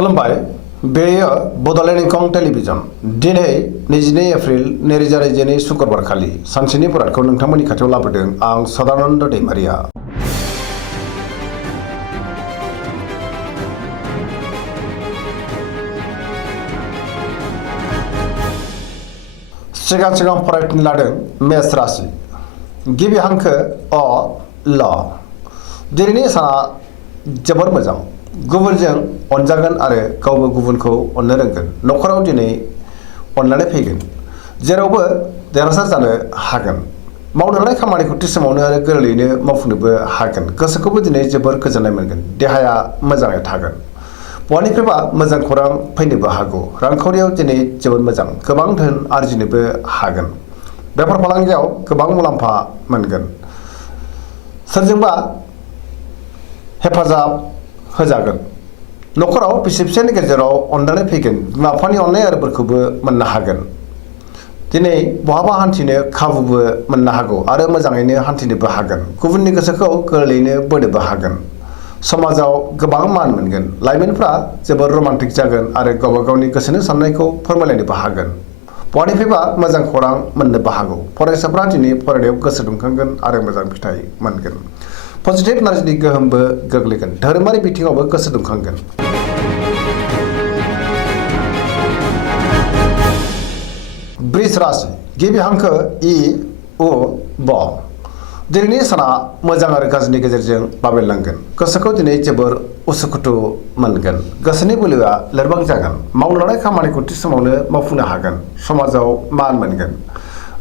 खुलुमबाय बेयो बड'लेण्ड इंखं टेलिभिजन दिनै 22 एप्रिल 2022 शुक्रबार खालि सानसेनि फरादखौ नोंथांमोननि खाथियाव लाबोदों आं सदानन्द दैमारिया। सिगां फरायफिन लादों मेष राशि गिबि हांखो अ ल दिनैनि साना जोबोर मोजां गुबुनजों अनजागोन आरो गावबो गुबुनखौ अननो रोंगोन। न'खराव दिनै अनलायनाय फैगोन जेरावबो देरहासार जानो हागोन। मावनो लानाय खामानिखौ थि समावनो आरो गोरलैयैनो मावफुंनोबो हागोन। गोसोखौबो दिनै जोबोर गोजोननाय मोनगोन। देहाया मोजाङै थागोन। बहानिफ्रायबा मोजां खौरां फैनोबो हागौ। रांखावरियाव दिनै जोबोर मोजां गोबां धोन आरजिनोबो हागोन। बेफार फालांगियाव गोबां मुलाम्फा मोनगोन। सोरजोंबा हेफाजाब होजागोन। न'खराव बिसि फिसायनि गेजेराव अनलायनाय फैगोन। बिमा बिफानि अननाय आरो बोरखौबो मोननो हागोन। दिनै बहाबा हान्थिनो खाबुबो मोननो हागौ आरो मोजाङैनो हान्थिनोबो हागोन। गुबुननि गोसोखौ गोरलैयैनो बोनोबो हागोन। समाजाव गोबां मान मोनगोन। लाइमोनफ्रा जोबोर रमान्टिक जागोन आरो गावबा गावनि गोसोनि साननायखौ फोरमायलायनोबो हागोन। बहानिफ्रायबा मोजां खौरां मोननोबो हागौ। फरायसाफ्रा दिनै फरायनायाव गोसो दुंखांगोन आरो मोजां फिथाइ मोनगोन। पजिटिभ एनार्जिनि गोहोमबो गोग्लैगोन। धोरोमारि बिथिङावबो गोसो दुंखांगोन। वृष राशि गिबि हांखो इ उ ब दिनैनि साना मोजां आरो गाज्रिनि गेजेरजों बाबेनलांगोन। गोसोखौ दिनै जोबोर उसुखुथु मोनगोन। गोसोनि बोलोआ लोरबां जागोन। मावनो लानाय खामानिखौ थि समावनो मावफुंनो हागोन। समाजाव मान मोनगोन।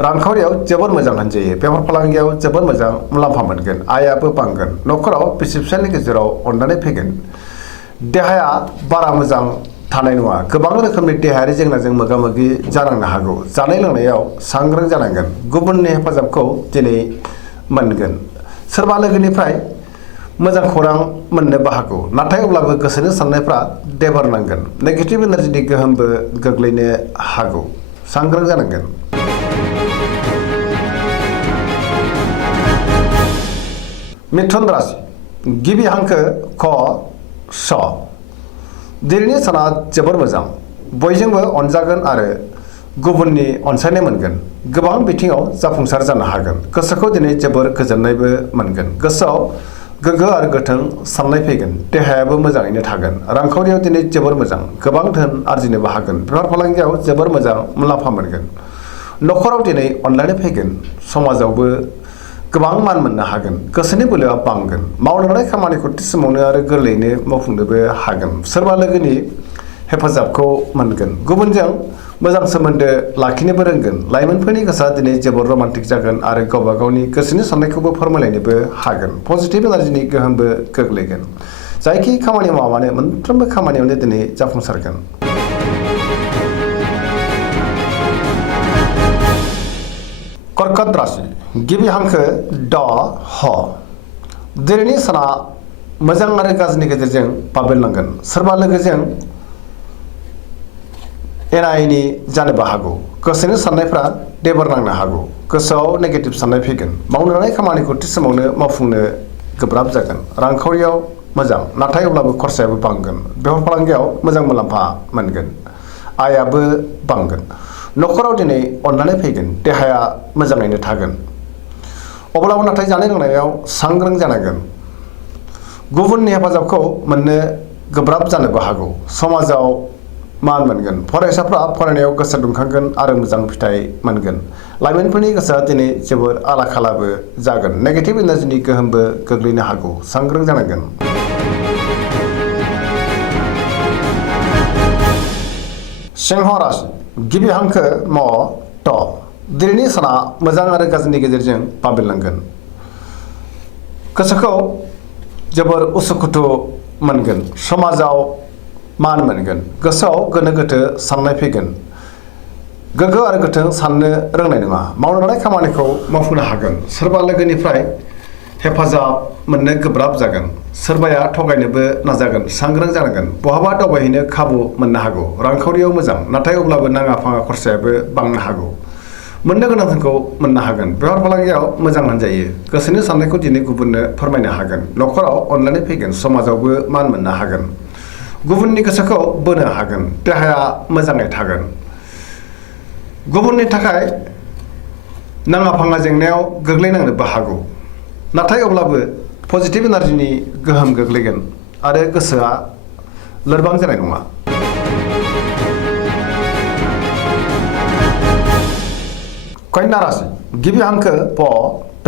रांखावरियाव जोबोर मोजां होनजायो। बेफार फालांगियाव जोबोर मोजां मुलाम्फा मोनगोन। आयाबो बांगोन। न'खराव बिसि फिसायनि गेजेराव अनलायनाय फैगोन। देहाया बारा मोजां थानाय नङा। गोबां रोखोमनि देहायारि जेंनाजों मोगा मोगि जानांनो हागौ। जानाय लोंनायाव सांग्रां जानांगोन। गुबुननि हेफाजाबखौ दिनै मोनगोन। सोरबा लोगोनिफ्राय मोजां खौरां मोननोबो हागौ। नाथाय अब्लाबो गोसोनि साननायफ्रा देबारनांगोन। नेगेटिभ एनार्जिनि गोहोमबो गोग्लैनो हागौ। सांग्रां जानांगोन। मिथुन राशि गिबि हांखो ख स दिनैनि साना जोबोर मोजां। बयजोंबो अनजागोन आरो गुबुननि अनसायनाय मोनगोन। गोबां बिथिङाव जाफुंसार जानो हागोन। गोसोखौ दिनै जोबोर गोजोननायबो मोनगोन। गोसोआव गोग्गो आरो गोथों साननाय फैगोन। देहायाबो मोजाङैनो थागोन। रांखावरियाव दिनै जोबोर मोजां गोबां धोन आरजिनोबो हागोन। बेफार फालांगियाव जोबोर मोजां मुलाम्फा मोनगोन। न'खराव दिनै अनलायनाय फैगोन। समाजावबो गोबां मान मोननो हागोन। गोसोनि बोलोआ बांगोन। मावनो लानाय खामानिखौ थि समावनो आरो गोरलैयैनो मावफुंनोबो हागोन। सोरबा लोगोनि हेफाजाबखौ मोनगोन। गुबुनजों मोजां सोमोन्दो लाखिनोबो रोंगोन। लाइमोनफोरनि गोसोआ दिनै जोबोर रमान्टिक जागोन आरो गावबा गावनि गोसोनि साननायखौबो फोरमायलायनोबो हागोन। पजिटिभ एनार्जिनि गोहोमबो गोग्लैगोन। जायखि खामानि मावा मानो मोनफ्रोमबो खामानियावनो दिनै जाफुंसारगोन। कर्कट राशि गिबि हांखो ड ह दिनैनि साना मोजां आरो गाज्रिनि गेजेरजों बाबेनलांगोन। सोरबा लोगोजों एना एनि जानोबो हागौ। गोसोनि साननायफ्रा देबारनांनो हागौ। गोसोआव नेगेटिभ साननाय फैगोन। मावनो लानाय खामानिखौ थि समावनो मावफुंनो गोब्राब जागोन। रांखावरियाव मोजां नाथाय अब्लाबो खरसायाबो बांगोन। बेफार फालांगियाव मोजां मुलाम्फा मोनगोन। आयाबो बांगोन। न'खराव दिनै अनलायनाय फैगोन। देहाया मोजाङैनो थागोन। अब्लाबो नाथाय जानाय लोंनायाव सांग्रां जानांगोन। गुबुननि हेफाजाबखौ मोननो गोब्राब जानोबो हागौ। समाजाव मान मोनगोन। फरायसाफ्रा फरायनायाव गोसो दुंखांगोन आरो मोजां फिथाइ मोनगोन। लाइमोनफोरनि गोसोआ दिनै जोबोर आला खालाबो जागोन। नेगेटिभ एनार्जिनि गोहोमबो गोग्लैनो हागौ। सांग्रां जानांगोन। सिंह राशि गिबि हांखो म ट दिनैनि साना मोजां आरो गाज्रिनि गेजेरजों बाबेनलांगोन। गोसोखौ जोबोर उसुखुथु मोनगोन। समाजाव मान मोनगोन। गोसोआव गोनो गोथो साननाय फैगोन। गोग्गो आरो गोथों साननो रोंनाय नङा। मावनो लानाय खामानिखौ मावफुंनो हागोन। सोरबा लोगोनिफ्राय हेफाजाब मोननो गोब्राब जागोन। सोरबाया थगायनोबो नाजागोन। सांग्रां जानांगोन। बहाबा दावबायहैनो खाबु मोननो हागौ। रांखावरियाव मोजां नाथाय अब्लाबो नाङा फाङा खरसायाबो बांनो हागौ। मोननो गोनां धोनखौ मोननो हागोन। बेफार फालांगियाव मोजां होनजायो। गोसोनि साननायखौ दिनै गुबुननो फोरमायनो हागोन। न'खराव अनलायनाय फैगोन। समाजावबो मान मोननो हागोन। गुबुननि गोसोखौ बोनो हागोन, देहाया मोजाङै थागोन। गुबुननि थाखाय नाङा फाङा जेंनायाव गोग्लैनांनोबो हागौ, नाथाय अब्लाबो पजिटिभ एनार्जिनि गोहोम गोग्लैगोन आरो गोसोआ लोरबां जानाय नङा। कन्या राशि गिबि हांखो प ट।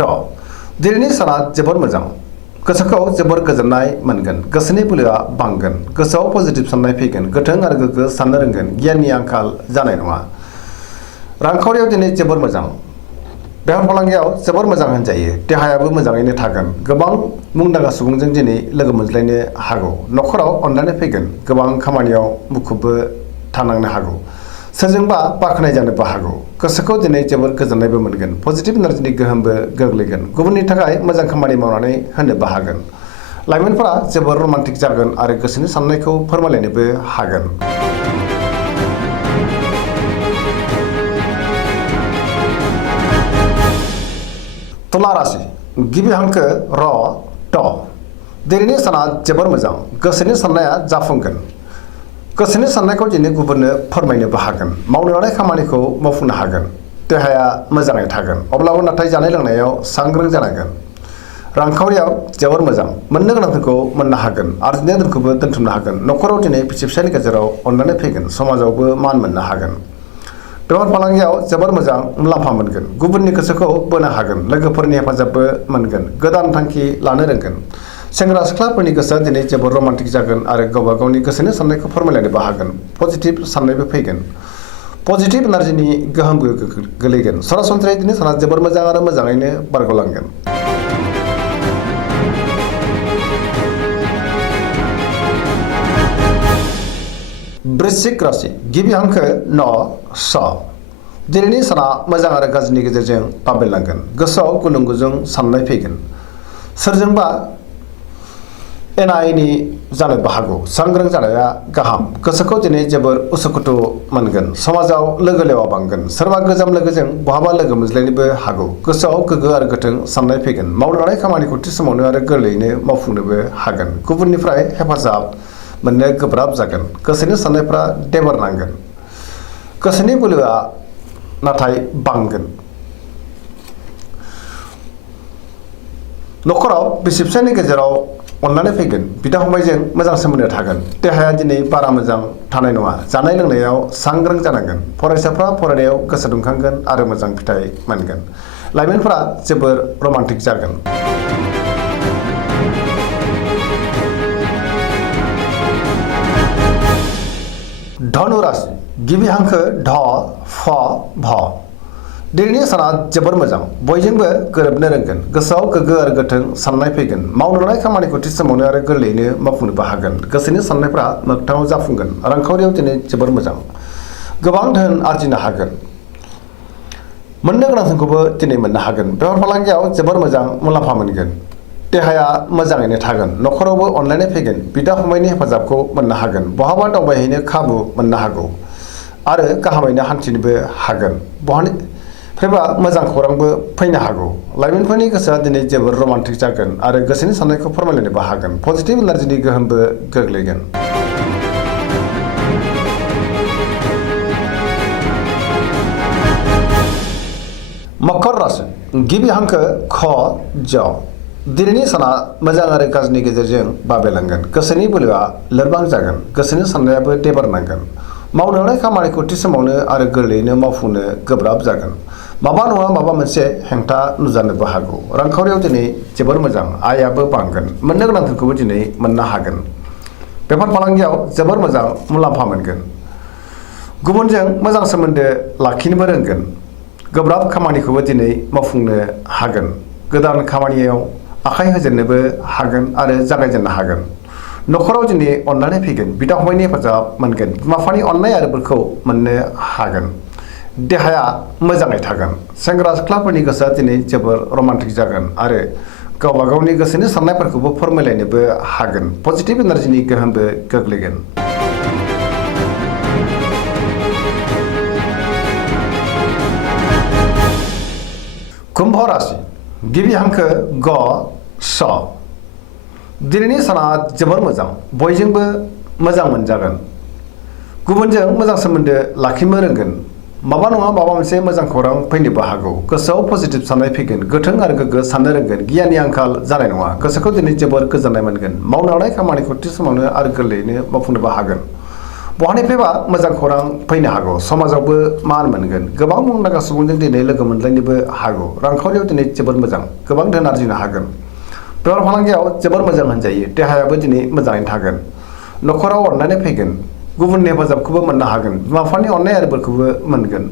दिनैनि साना जोबोर मोजां, गोसोखौ जोबोर गोजोननाय मोनगोन, गोसोनि बोलोआ बांगोन, गोसोआव पजिटिभ साननाय फैगोन, गोथों आरो गोग्गो साननो रोंगोन, गियाननि आंखाल जानाय नङा। रांखावरियाव दिनै जोबोर मोजां, बेफार फालांगियाव जोबोर मोजां होनजायो, देहायाबो मोजाङैनो थागोन, गोबां मुंदांखा सुबुंजों दिनै लोगो मोनज्लायनो हागौ, न'खराव अनलायनाय फैगोन, गोबां खामानियाव मुखुबबो थानांनो हागौ, सोरजोंबा बाख्नाय जानोबो हागौ, गोसोखौ दिनै जोबोर गोजोननायबो मोनगोन, पजिटिभ एनार्जिनि गोहोमबो गोग्लैगोन, गुबुननि थाखाय मोजां खामानि मावनानै होनोबो हागोन। लाइमोनफोरा जोबोर रमान्टिक जागोन आरो गोसोनि साननायखौ फोरमायलायनोबो हागोन। तुला राशि गिबि हांखो र ट। दिनैनि साना जोबोर मोजां, गोसोनि साननाया जाफुंगोन, गोसोनि साननायखौ दिनै गुबुननो फोरमायनोबो हागोन, मावनो लानाय खामानिखौ मावफुंनो हागोन, देहाया मोजाङै थागोन, अब्लाबो नाथाय जानाय लोंनायाव सांग्रां जानांगोन। रांखावरियाव जोबोर मोजां, मोननो गोनांफोरखौ मोननो हागोन, आरजिनाय धोनखौबो दोनथुमनो हागोन, न'खराव दिनै बिसि फिसायनि गेजेराव अनलायनाय फैगोन, समाजावबो मान मोननो हागोन। बेफार फालांगियाव जोबोर मोजां मुलाम्फा मोनगोन, गुबुननि गोसोखौ बोनो हागोन, लोगोफोरनि हेफाजाबबो मोनगोन, गोदान थांखि लानो रोंगोन। सेंग्रा सिख्लाफोरनि गोसोआ दिनै जोबोर रमान्टिक जागोन आरो गावबा गावनि गोसोनि साननायखौ फोरमायलायनोबो हागोन, पजिटिभ साननायबो फैगोन, पजिटिभ एनार्जिनि गोहोमबो गोलैगोन। सरासनस्रायै दिनै साना जोबोर मोजां आरो मोजाङैनो बारग'लांगोन। वृश्चिक राशि गिबि हांखो न स। दिनैनि साना मोजां आरो गाज्रिनि गेजेरजों दावबायलांगोन, गोसोआव गुलुं गुजुं साननाय फैगोन, सोरजोंबा एना एनि जानोबो हागौ, सांग्रां जानाया गाहाम, गोसोखौ दिनै जोबोर उसुखुथु मोनगोन, समाजाव लोगो लेवा बांगोन, सोरबा गोजाम लोगोजों बहाबा लोगो मोनज्लायनोबो हागौ, गोसोआव गोग्गो आरो गोथों साननाय फैगोन, मावनो लानाय खामानिखौ थि समावनो आरो गोरलैयैनो मावफुंनोबो हागोन, गुबुननिफ्राय हेफाजाब मोननो गोब्राब जागोन, गोसोनि साननायफ्रा देबार नांगोन, गोसोनि बोलोआ नाथाय बांगोन। न'खराव बिसि फिसायनि गेजेराव अनलायनाय फैगोन, बिदा फंबायजों मोजां सोमोन्दो थागोन, देहाया दिनै बारा मोजां थानाय नङा, जानाय लोंनायाव सांग्रां जानांगोन, फरायसाफ्रा फरायनायाव गोसो दुंखांगोन आरो मोजां फिथाइ मोनगोन, लाइमोनफोरा जोबोर रमान्टिक जागोन। धनु राशि गिबि हांखो ढ फ भ। दिनैनि साना जोबोर मोजां, बयजोंबो गोरोबनो रोंगोन, गोसोआव गोग्गो आरो गोथों साननाय फैगोन, मावनो लानाय खामानिखौ थि समावनो आरो गोरलैयैनो मावफुंनोबो हागोन, गोसोनि साननायफ्रा मोगथाङाव जाफुंगोन, रांखावरियाव दिनै जोबोर मोजां, गोबां धोन आरजिनो हागोन, मोननो गोनांखौबो दिनै मोननो हागोन, बेफार फालांगियाव जोबोर मोजां मुलाम्फा मोनगोन, देहाया मोजाङैनो थागोन, न'खरावबो अनलायनाय फैगोन, बिदा फंबायनि हेफाजाबखौ मोननो हागोन, बहाबा दावबायहैनो खाबु मोननो हागौ आरो गाहामैनो हान्थिनोबो हागोन, बहानिफ्रायबा मोजां खौरांबो फैनो हागौ, लाइमोनफोरनि गोसोआ दिनै जोबोर रमान्टिक जागोन आरो गोसोनि साननायखौ फोरमायलायनोबो हागोन, पजिटिभ एनार्जिनि गोहोमबो गोग्लैगोन। मकर राशि गिबि हांखो ख ज। दिनैनि साना मोजां आरो गाज्रिनि गेजेरजों बाबेलांगोन, गोसोनि बोलोआ लोरबां जागोन, गोसोनि साननायाबो देबारनांगोन, मावनो लानाय खामानिखौ थि समावनो आरो गोरलैयैनो मावफुंनो गोब्राब जागोन, माबा नङा माबा मोनसे हेंथा नुजानोबो हागौ, रांखावरियाव दिनै जोबोर मोजां, आयाबो बांगोन, मोननो गोनांफोरखौबो दिनै मोननो हागोन, बेफार फालांगियाव जोबोर मोजां मुलाम्फा मोनगोन, गुबुनजों मोजां सोमोन्दो लाखिनोबो रोंगोन, गोब्राब खामानिखौबो दिनै मावफुंनो हागोन, गोदान खामानियाव आखाइ होजेननोबो हागोन आरो जागायजेननो हागोन, न'खराव दिनै अनलायनाय फैगोन, बिदा फंबायनि हेफाजाब मोनगोन, बिमा बिफानि अननाय आरो बोरखौ मोननो हागोन, देहाया मोजाङै थागोन, सेंग्रा सिख्लाफोरनि गोसोआ दिनै जोबोर रमान्टिक जागोन आरो गावबा गावनि गोसोनि साननायफोरखौबो फोरमायलायनोबो हागोन, पजिटिभ एनार्जिनि गोहोमबो गोग्लैगोन। कुम्भ राशि गिबि हांखो ग स। दिनैनि साना जोबोर मोजां, बयजोंबो मोजां मोनजागोन गुबुनजों मोजां सोमोन्दो लाखिनो रोंगोन माबा नङा माबा मोनसे मोजां खौरां फैनोबो हागौ गोसोआव पजिटिभ साननाय फैगोन गोथों आरो गोग्गो साननो रोंगोन गियाननि आंखाल जानाय नङा गोसोखौ दिनै जोबोर गोजोननाय मोनगोन मावनो हानाय खामानिखौ थि समावनो आरो गोरलैयैनो मावफुंनोबो हागोन बहानिफ्रायबा मोजां खौरां फैनो हागौ समाजावबो मान मोनगोन गोबां मुंदांखा सुबुंजों दिनै लोगो मोनलायनोबो हागौ रांखावरियाव दिनै जोबोर मोजां गोबां धोन आरजिनो हागोन बेफार फालांगियाव जोबोर मोजां होनजायो देहायाबो दिनै मोजाङैनो थागोन न'खराव अननानै फैगोन गुबुननि हेफाजाबखौबो मोननो हागोन बिमा बिफानि अननाय आरो बोरखौबो मोनगोन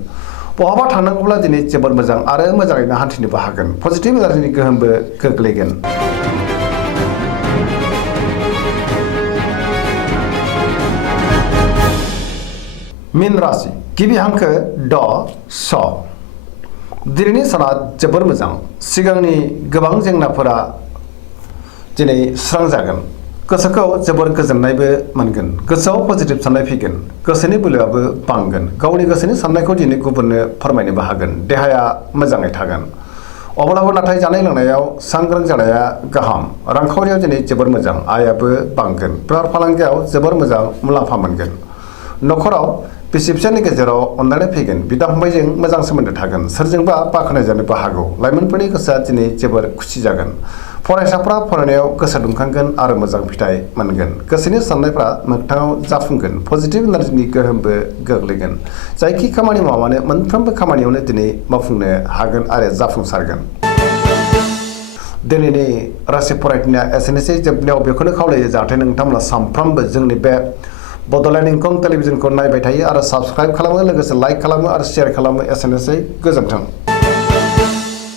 बहाबा थांनांगौब्ला दिनै जोबोर मोजां आरो मोजाङैनो हान्थिनोबो हागोन पजिटिभ एनार्जिनि गोहोमबो गोग्लैगोन मीन राशि गिबि हांखो ड स दिनैनि साना जोबोर मोजां सिगांनि गोबां जेंनाफोरा दिनै सुस्रांजागोन गोसोखौ जोबोर गोजोननायबो मोनगोन गोसोआव पजिटिभ साननाय फैगोन गोसोनि बोलोआबो बांगोन गावनि गोसोनि साननायखौ दिनै गुबुननो फोरमायनोबो हागोन देहाया मोजाङै थागोन अब्लाबो नाथाय जानाय लोंनायाव सांग्रां जानाया गाहाम रांखावरियाव दिनै जोबोर मोजां आयाबो बांगोन बेफार फालांगियाव जोबोर मोजां मुलाम्फा मोनगोन न'खराव बिसि फिसायनि गेजेराव अनलायनाय फैगोन बिदा फंबायजों मोजां सोमोन्दो थागोन सोरजोंबा बाख्नायजानोबो हागौ लाइमोनफोरनि गोसोआ दिनै जोबोर खुसि जागोन फरायसाफ्रा फरायनायाव गोसो दुंखांगोन आरो मोजां फिथाइ मोनगोन गोसोनि साननायफ्रा मोगथाङाव जाफुंगोन पजिटिभ एनार्जिनि गोहोमबो गोग्लैगोन जायखि खामानि मावानो मोनफ्रोमबो खामानियावनो दिनै मावफुंनो हागोन आरो जाफुंसारगोन दिनैनि राशि फरायनाया एसेनोसै जोबनायाव बेखौनो खावलायो जाहाथे नोंथांमोना सानफ्रोमबो जोंनि बे बड'लेण्ड इंखं टेलिभिजनखौ नायबाय थायो आरो साबस्क्राइब खालामो लोगोसे लाइक खालामो आरो शेयार खालामो एसेनोसै गोजोन्थों।